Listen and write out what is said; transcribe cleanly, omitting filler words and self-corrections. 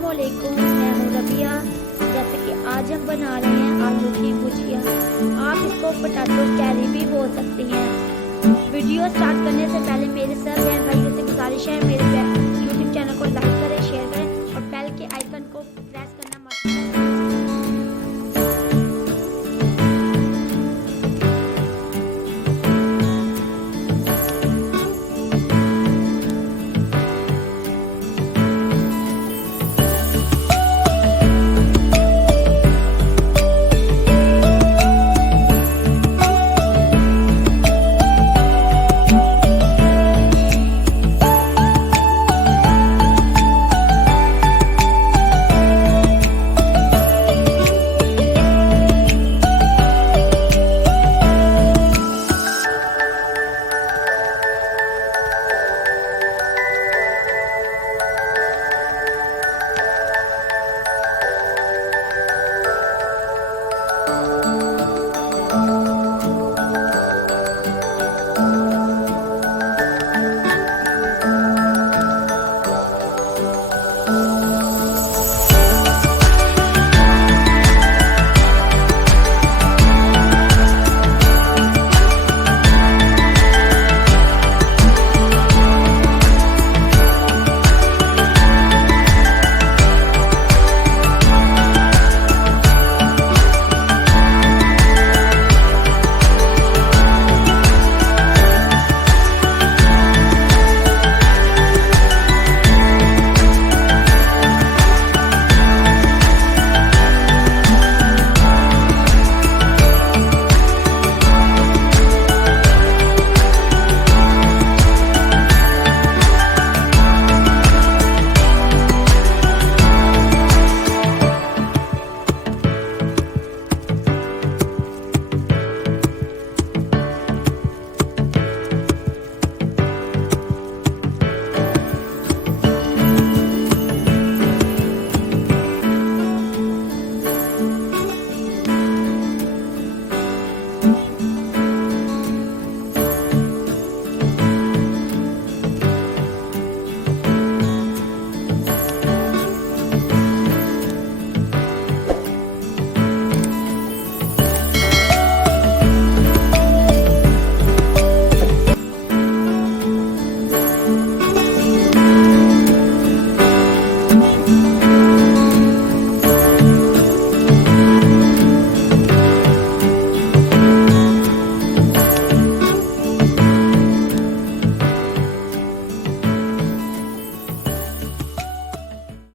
अस्सलामुअलैकुम, मैं हूँ रबिया। जैसे कि आज हम बना रहे हैं आलू की भुजिया। आप इसको पोटैटो कैरी भी बोल सकते हैं। वीडियो स्टार्ट करने से पहले मेरे सब बहन भाइयों से गुजारिश है मेरे यूट्यूब चैनल को लाइक